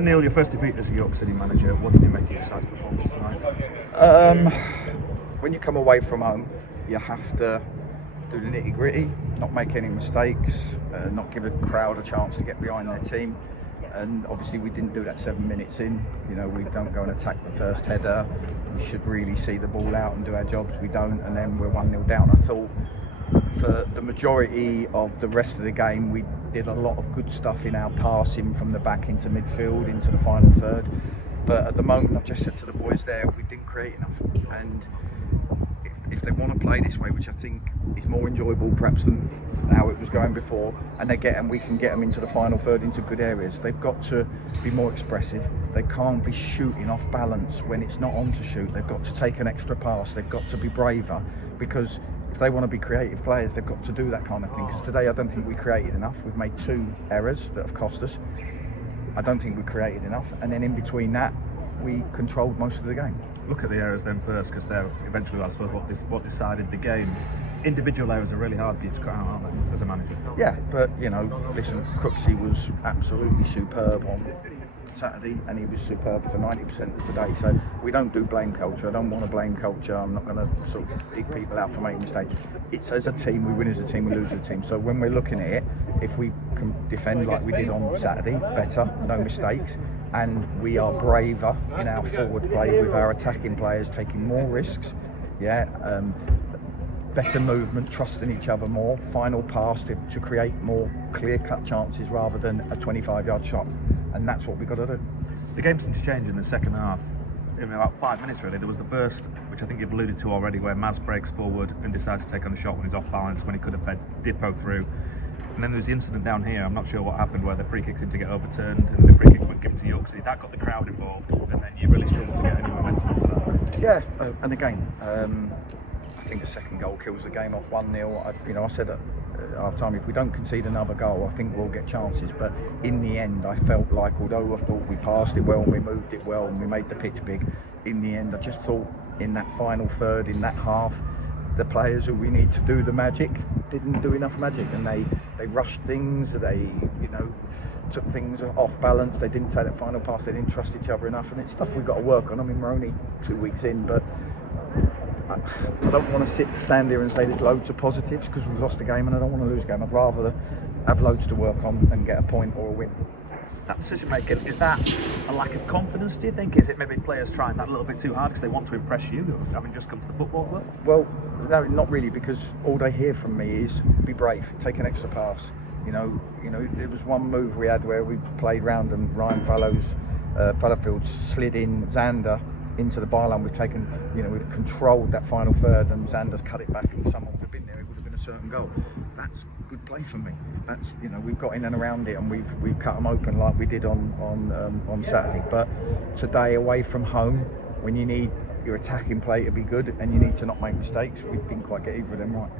Neal, your first defeat as a York City manager, what did you make of your side's performance tonight? When you come away from home, you have to do the nitty gritty, not make any mistakes, not give a crowd a chance to get behind their team. And obviously we didn't do that 7 minutes in. You know, we don't go and attack the first header. We should really see the ball out and do our jobs. We don't, and then we're 1-0 down. I thought for the majority of the rest of the game we did a lot of good stuff in our passing from the back into midfield, into the final third. But at the moment, I've just said to the boys there, we didn't create enough. And if they want to play this way, which I think is more enjoyable perhaps than how it was going before, and we can get them into the final third, into good areas, they've got to be more expressive. They can't be shooting off balance when it's not on to shoot. They've got to take an extra pass. They've got to be braver, because if they want to be creative players, they've got to do that kind of thing. Because today I don't think we created enough. We've made 2 errors that have cost us. I don't think we created enough, and then in between that we controlled most of the game. Look at the errors then first, because they're eventually, I suppose, what decided the game. Individual errors are really hard for you to cut out, aren't they, as a manager? Yeah, but you know, listen, Crooksy was absolutely superb on Saturday, and he was superb for 90% of today. So we don't do blame culture. I don't want to blame culture. I'm not going to sort of dig people out for making mistakes. It's as a team, we win as a team, we lose as a team. So when we're looking at it, if we can defend like we did on Saturday, better, no mistakes, and we are braver in our forward play with our attacking players taking more risks, better movement, trusting each other more, final pass to create more clear-cut chances rather than a 25-yard shot, and that's what we've got to do. The game seemed to change in the second half. In about 5 minutes really, there was the burst, which I think you've alluded to already, where Maz breaks forward and decides to take on a shot when he's off balance, when he could have fed Dippo through. And then there's the incident down here, I'm not sure what happened, where the free kick seemed to get overturned and the free kick was given to York City. That got the crowd involved, and then you really struggled to get any momentum after that. Yeah, and again, I think the second goal kills the game off 1-0. I said at half time, if we don't concede another goal, I think we'll get chances. But in the end, I felt like, although I thought we passed it well and we moved it well and we made the pitch big, in the end I just thought in that final third, in that half, the players who we need to do the magic didn't do enough magic, and they rushed things, they took things off balance, they didn't take that final pass, they didn't trust each other enough, and it's stuff we've got to work on. I mean, we're only 2 weeks in, but I don't want to stand here and say there's loads of positives, because we've lost the game and I don't want to lose the game. I'd rather have loads to work on and get a point or a win. That decision making, is that a lack of confidence, do you think? Is it maybe players trying that a little bit too hard because they want to impress you, having just come to the football club? Well, no, not really, because all they hear from me is be brave, take an extra pass. You know, there was one move we had where we played round and Ryan Fallowfield slid in Xander into the byline. We've controlled that final third, and Xander's cut it back, and someone would have been there, it would have been a certain goal. That's good play for me. That's, we've got in and around it, and we've cut them open like we did on Saturday. But today, away from home, when you need your attacking play to be good and you need to not make mistakes, we didn't quite get either of them right.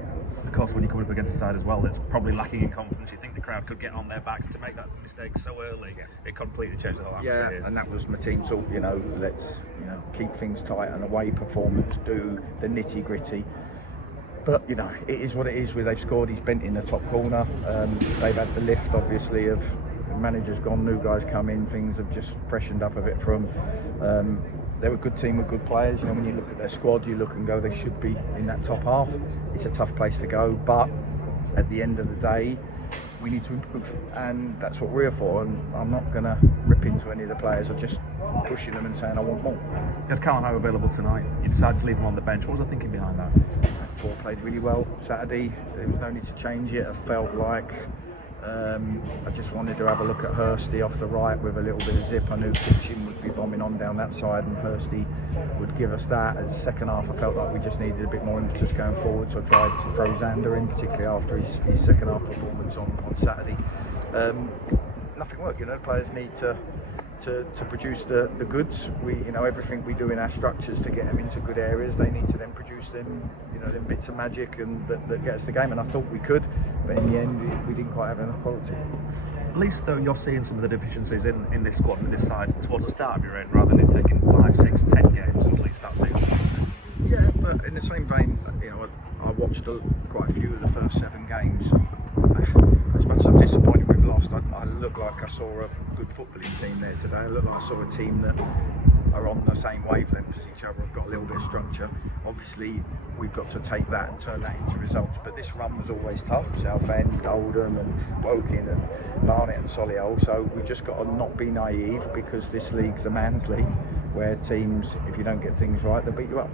Of course, when you come up against a side as well that's probably lacking in confidence, you think the crowd could get on their backs. To make that mistake so early, it completely changed the whole atmosphere. Yeah, and that was my team talk. Let's keep things tight and away performance, do the nitty gritty. But it is what it is. They've scored. He's bent in the top corner. They've had the lift, obviously, of the manager's gone, new guys come in. Things have just freshened up a bit from. They're a good team with good players. When you look at their squad, you look and go, they should be in that top half. It's a tough place to go, but at the end of the day, we need to improve, and that's what we're here for. And I'm not going to rip into any of the players. I'm just pushing them and saying I want more. You had Callum Howe available tonight. You decided to leave him on the bench. What was I thinking behind that? Paul played really well Saturday. There was no need to change it. I felt like I just wanted to have a look at Hursty off the right with a little bit of zip. I knew Kitchen would be bombing on down that side, and Hursty would give us that. As the second half, I felt like we just needed a bit more impetus going forward, so I tried to throw Xander in, particularly after his second half performance on Saturday. Nothing worked. Players need to produce the goods. Everything we do in our structures to get them into good areas, they need to then produce them, them bits of magic and that get us the game. And I thought we could, but in the end we didn't quite have enough quality. At least though, you're seeing some of the deficiencies in this squad and this side towards the start of your reign, rather than taking 5, 6, 10 games until you start seeing. Yeah, but in the same vein, I watched quite a few of the first 7 games. As much as I'm disappointed we've lost, I look like like I saw a good footballing team there today. It looked like I saw a team that are on the same wavelength as each other, have got a little bit of structure. Obviously, we've got to take that and turn that into results. But this run was always tough. Southend, Oldham and Woking and Barnet and Solihull. So we've just got to not be naive, because this league's a man's league where teams, if you don't get things right, they'll beat you up.